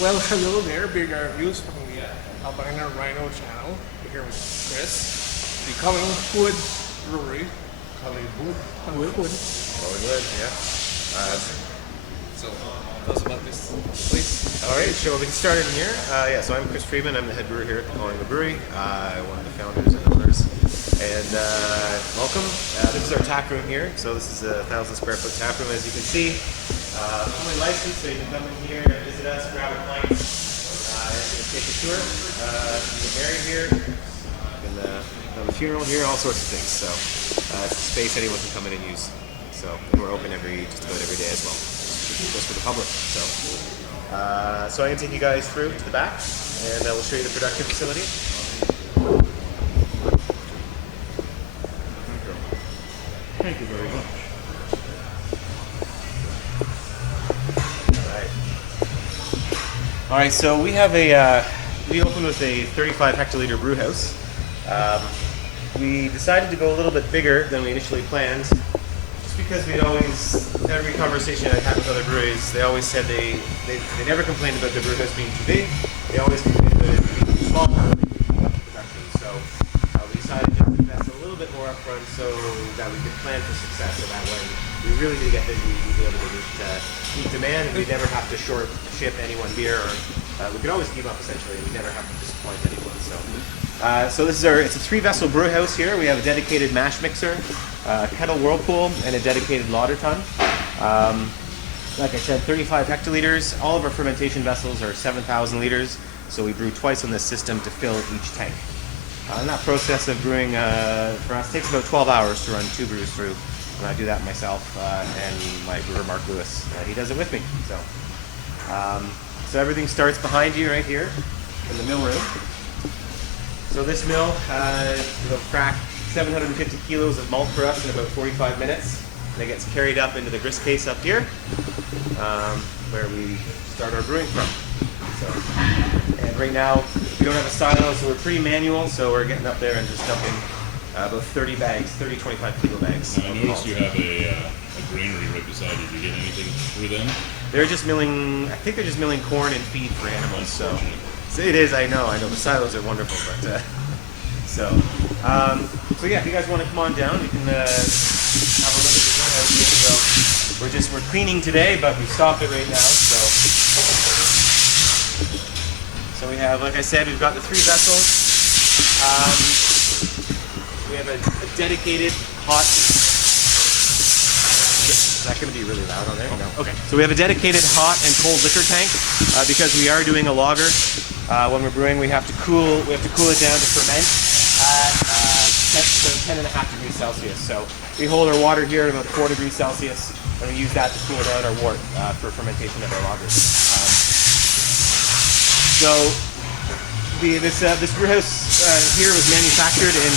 Well, hello there, big reviews from the Albino Rhino channel. We're here with Chris, the Collingwood Brewery. Collingwood? Collingwood. Collingwood, yeah. So, tell us about this place. All right, so we'll get started in here. So I'm Chris Freeman. I'm the head brewer here at the Collingwood Brewery. One of the founders and owners. And welcome. This is our tap room here. So this is a 1,000 square foot tap room, as you can see. Fully licensed, so you can come in here, visit us, grab a pint, and take a tour. You can marry here, you can have a funeral here, all sorts of things. So it's a space anyone can come in and use. So and we're open just about every day as well, just for the public. So I'm going to take you guys through to the back, and we'll show you the production facility. Thank you very much. All right, so we have we opened with a 35 hectoliter brew house. We decided to go a little bit bigger than we initially planned, just because every conversation I had with other breweries, they always said they never complained about their brew house being too big. They always complained about it being too small for production. So we decided to invest a little bit more upfront so that we could plan for success. So that when we really did get busy, we'd be able to meet demand, and we'd never have to short ship any one beer, or we could always keep up essentially, and we'd never have to disappoint anyone. So this is it's a 3-vessel brew house here. We have a dedicated mash mixer, kettle whirlpool, and a dedicated lauter tun. Like I said, 35 hectoliters. All of our fermentation vessels are 7,000 liters, so we brew twice on this system to fill each tank. And that process of brewing for us takes about 12 hours to run 2 brews through. And I do that myself, and my brewer Mark Lewis, he does it with me. So everything starts behind you right here in the mill room. So this mill will crack 750 kilos of malt for us in about 45 minutes. And it gets carried up into the grist case up here, where we start our brewing from. And right now we don't have a silo, so we're pretty manual. So we're getting up there and just dumping about 30 bags, 25 kilo bags. Now, I noticed you have a granary right beside you. Do you get anything through them? They're just milling, I think they're just milling corn and feed for animals. So it is, I know, the silos are wonderful, but so yeah, if you guys want to come on down, you can have a look at the greenhouse here. So we're cleaning today, but we stopped it right now. So we have, like I said, we've got the 3 vessels. We have a dedicated hot. Is that going to be really loud on there? No. Okay. So we have a dedicated hot and cold liquor tank because we are doing a lager. When we're brewing, we have to cool it down to ferment at 10.5 degrees Celsius. So we hold our water here at about 4 degrees Celsius, and we use that to cool down our wort for fermentation of our lagers. This brew house here was manufactured in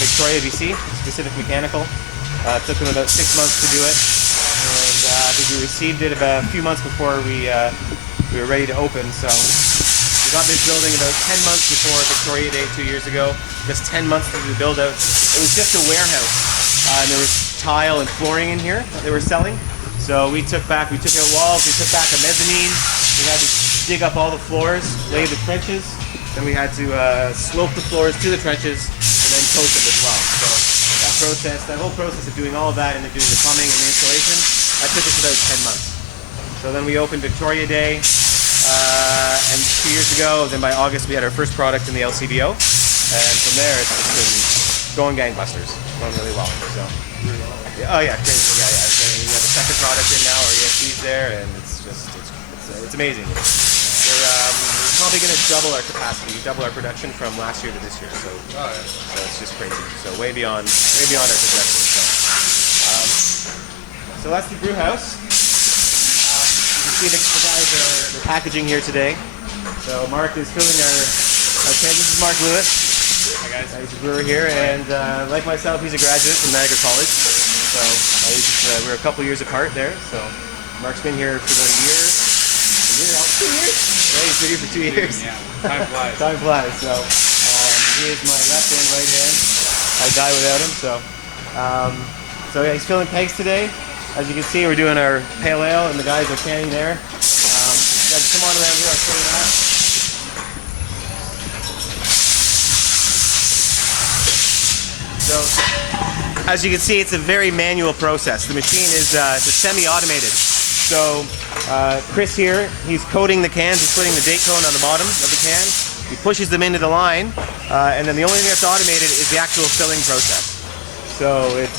Victoria, BC, Specific Mechanical. It took them about 6 months to do it, and I think we received it about a few months before we were ready to open. So we got this building about 10 months before Victoria Day 2 years ago. Just 10 months into the build out. It was just a warehouse, and there was tile and flooring in here that they were selling. So we took out walls, we took back a mezzanine. We had to dig up all the floors, lay the trenches, then we had to slope the floors to the trenches, and then coat them as well. So that whole process of doing all of that and then doing the plumbing and the installation, that took us about 10 months. So then we opened Victoria Day, and 2 years ago, then by August we had our first product in the LCBO, and from there it's just been going gangbusters, going really well. So, oh yeah, crazy. Yeah. We have a second product in now, our ESP's there, and it's amazing. We're probably going to double our capacity, double our production from last year to this year. So it's just crazy. So way beyond our projections. So that's the brew house. You can see the guys are packaging here today. So Mark is filling our can. This is Mark Lewis. Hi guys. He's a brewer here, and like myself, he's a graduate from Niagara College. So we're a couple years apart there. So Mark's been here for about a year. 2 years? Yeah, he's been here for 2 years. Yeah, time flies. Time flies. So he is my left and right hand. I die without him. So yeah, he's filling kegs today. As you can see, we're doing our pale ale, and the guys are canning there. Then come on around here, I'll show you that. So, as you can see, it's a very manual process. The machine is it's a semi-automated. So, Chris here, he's coating the cans. He's putting the date cone on the bottom of the can. He pushes them into the line, and then the only thing that's automated is the actual filling process. So it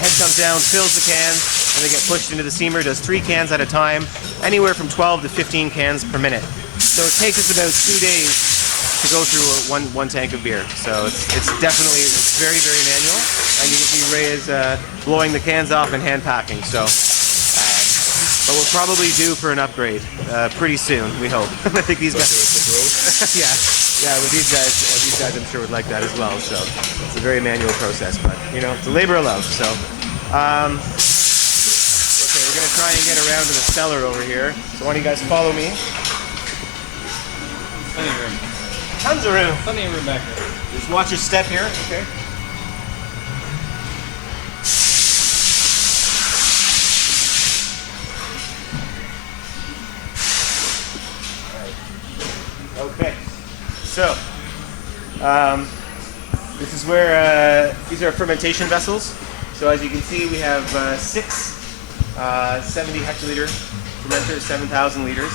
head comes down, fills the cans, and they get pushed into the steamer. Does 3 cans at a time, anywhere from 12 to 15 cans per minute. So it takes us about 2 days to go through one tank of beer. So it's definitely very, very manual. And you can see Ray is blowing the cans off and hand packing. So, but we'll probably due for an upgrade pretty soon. We hope. I think these guys. yeah. But these guys, I'm sure would like that as well. So it's a very manual process, but you know, it's a labor of love. So, okay, we're gonna try and get around to the cellar over here. So why don't you guys follow me? Plenty of room. Tons of room. Plenty of room back there. Just watch your step here. Okay. Okay. So, this is where these are fermentation vessels. So as you can see, we have 6 70 hectoliter fermenters, 7,000 liters.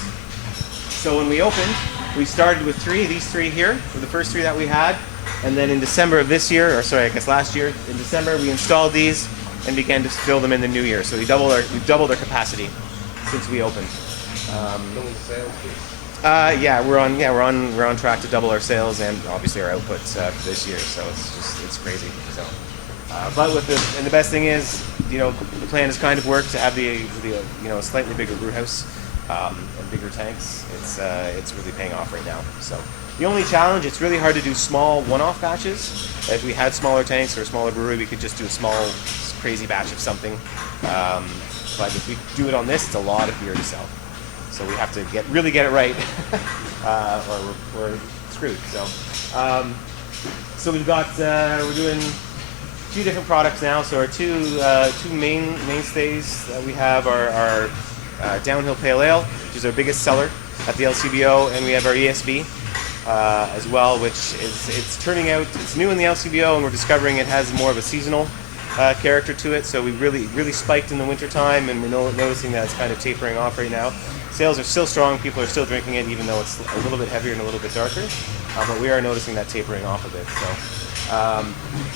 So when we opened, we started with 3. These 3 here were the first 3 that we had. And then in December of this year, or sorry, I guess last year, in December, we installed these and began to fill them in the new year. So we've doubled our capacity since we opened. We're on track to double our sales and obviously our output for this year. So it's crazy. So, but the best thing is, you know, the plan has kind of worked to have the a slightly bigger brew house and bigger tanks. It's really paying off right now. So the only challenge, it's really hard to do small one-off batches. If we had smaller tanks or a smaller brewery, we could just do a small crazy batch of something. But if we do it on this, it's a lot of beer to sell. So we have to really get it right, or we're screwed. So we've got we're doing 2 different products now. So our two mainstays that we have are our Downhill Pale Ale, which is our biggest seller at the LCBO, and we have our ESB as well, which it's turning out, it's new in the LCBO, and we're discovering it has more of a seasonal character to it. So we really spiked in the winter time, and we're noticing that it's kind of tapering off right now. Sales are still strong. People are still drinking it, even though it's a little bit heavier and a little bit darker. But we are noticing that tapering off a bit.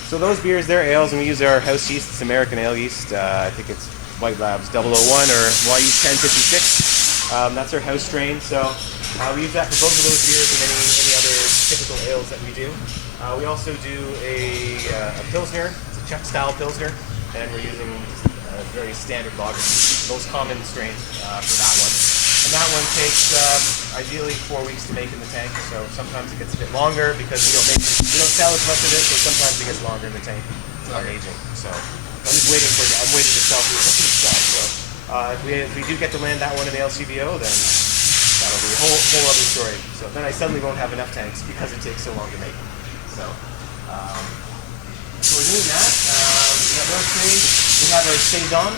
So those beers, they're ales, and we use our house yeast. It's American ale yeast. I think it's White Labs 001 or Y Yeast 1056. That's our house strain. So we use that for both of those beers and any other typical ales that we do. We also do a Pilsner. It's a Czech-style Pilsner, and we're using a very standard lager, most common strain for that one. And that one takes ideally 4 weeks to make in the tank. So sometimes it gets a bit longer because we don't sell as much of it. So sometimes it gets longer in the tank on aging. So I'm waiting to sell through some stuff. So if we do get to land that one in the LCBO, then that'll be a whole other story. So then I suddenly won't have enough tanks because it takes so long to make. So we're doing that. We have those 3. We have our Saison,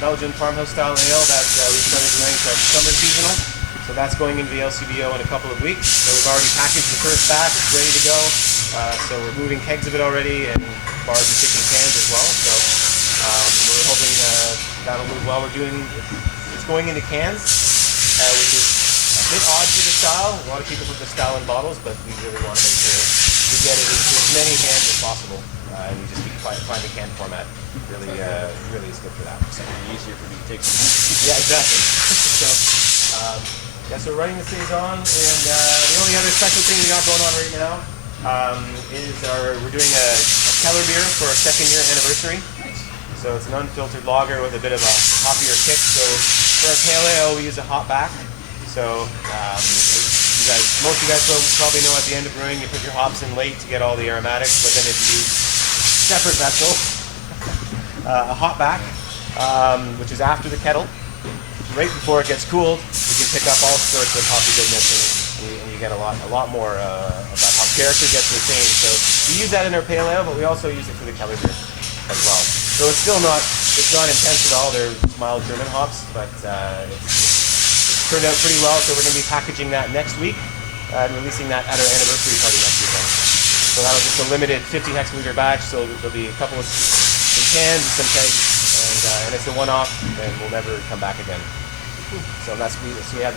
Belgian farmhouse style ale that we started doing for summer seasonal. So that's going into the LCBO in a couple of weeks. So we've already packaged the first batch, it's ready to go. So we're moving kegs of it already, and bars are shipping cans as well. So we're hoping that'll move well. It's going into cans, which is a bit odd for the style. A lot of people put the style in bottles, but we really want to make sure we get it into as many hands as possible. And we just find the can format really is good for that. So Easier for me to take. yeah, exactly. So we're running the Saison, and the only other special thing we got going on right now is we're doing a Keller beer for our 2nd year anniversary. So it's an unfiltered lager with a bit of a hoppier kick. So for our pale ale, we use a hop back. So most of you guys probably know at the end of brewing, you put your hops in late to get all the aromatics, but then if you use separate vessel, a hop back, which is after the kettle, right before it gets cooled, you can pick up all sorts of hoppy goodness, and you get a lot more of that hop character gets retained. So we use that in our pale ale, but we also use it for the Keller beer as well. So it's not intense at all. They're mild German hops, but it's turned out pretty well, so we're going to be packaging that next week and releasing that at our anniversary party next weekend. So that'll just a limited 50 hectoliter batch, so there'll be a couple of some cans and some kegs, and it's a one-off, and we'll never come back again. So we have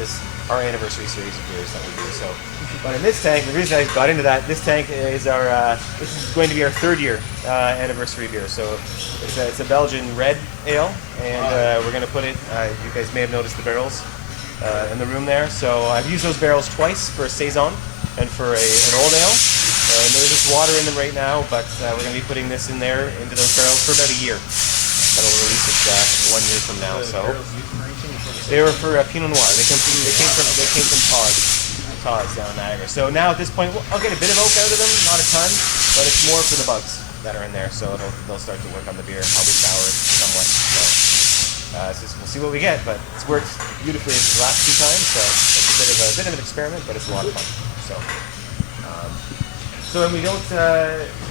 our anniversary series of beers that we do. So, but in this tank, the reason I got into that, this tank is this is going to be our 3rd year anniversary beer. So it's a Belgian red ale, and we're going to put it. You guys may have noticed the barrels in the room there. So I've used those barrels twice for a saison and for an old ale. And there's just water in them right now, but we're going to be putting this in there into those barrels for about a year. That'll release it 1 year from now. So they were for Pinot Noir. They came from Taws down in Niagara. So now at this point, I'll get a bit of oak out of them, not a ton, but it's more for the bugs that are in there. So they'll start to work on the beer, probably sour it somewhat. So we'll see what we get, but it's worked beautifully the last 2 times. So it's a bit of an experiment, but it's a lot of fun. So and we don't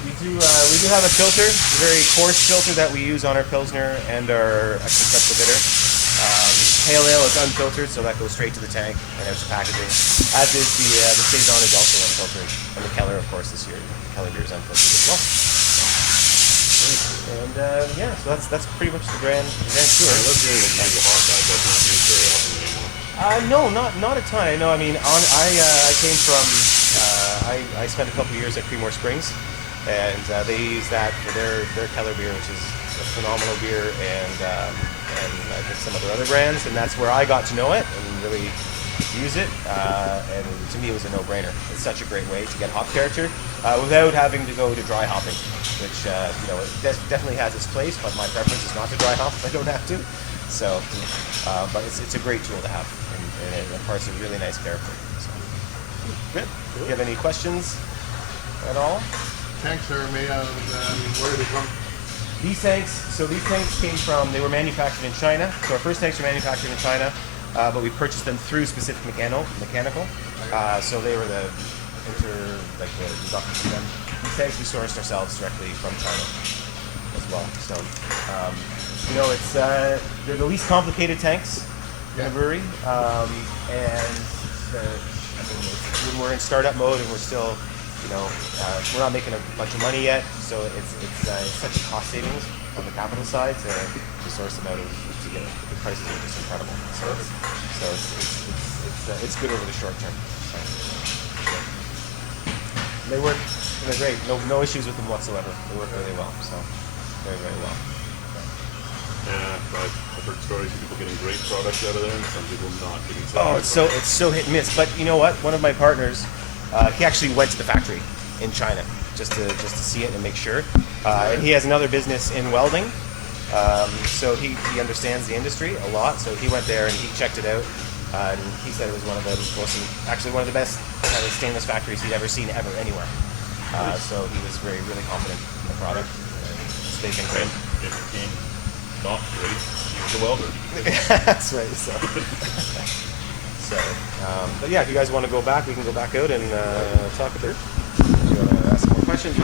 we do have a filter, a very coarse filter that we use on our Pilsner and our extra special bitter. Pale ale is unfiltered, so that goes straight to the tank and out to packaging. As is the saison is also unfiltered, and the Keller, of course, this year the Keller beer is unfiltered as well. And yeah, so that's pretty much the grand tour. I love hearing that you use a hot dog. That's not used very often anymore. No, not a ton. No, I mean, I came from. I spent a couple of years at Creemore Springs, and they use that for their Keller beer, which is a phenomenal beer, and I think some of their other brands, and that's where I got to know it and really use it. And to me, it was a no-brainer. It's such a great way to get hop character without having to go to dry hopping, which it definitely has its place. But my preference is not to dry hop if I don't have to. So, but it's a great tool to have, and it imparts a really nice character. So, good. Do you have any questions at all? Tanks are made out of, where do they come? These tanks they were manufactured in China. So our first tanks were manufactured in China, but we purchased them through Specific Mechanical. So they were the deductions from them. These tanks we sourced ourselves directly from China as well. So, it's they're the least complicated tanks in the brewery, when we're in startup mode and we're still, we're not making a bunch of money yet, so it's such a cost savings on the capital side to source them out to get the prices are just incredible. So it's good over the short term. So, they work. They're great. No issues with them whatsoever. They work really well. So very well. Yeah, I've heard stories of people getting great products out of there, and some people not getting. Oh, it's so hit and miss. But you know what? One of my partners, he actually went to the factory in China just to see it and make sure. And he has another business in welding, so he understands the industry a lot. So he went there and he checked it out, and he said it was one of the best kind of stainless factories he'd ever seen anywhere. So he was really confident in the product. They can great. Not great. He's a welder. That's right. But yeah, if you guys want to go back, we can go back out and talk a bit. If you want to ask more questions.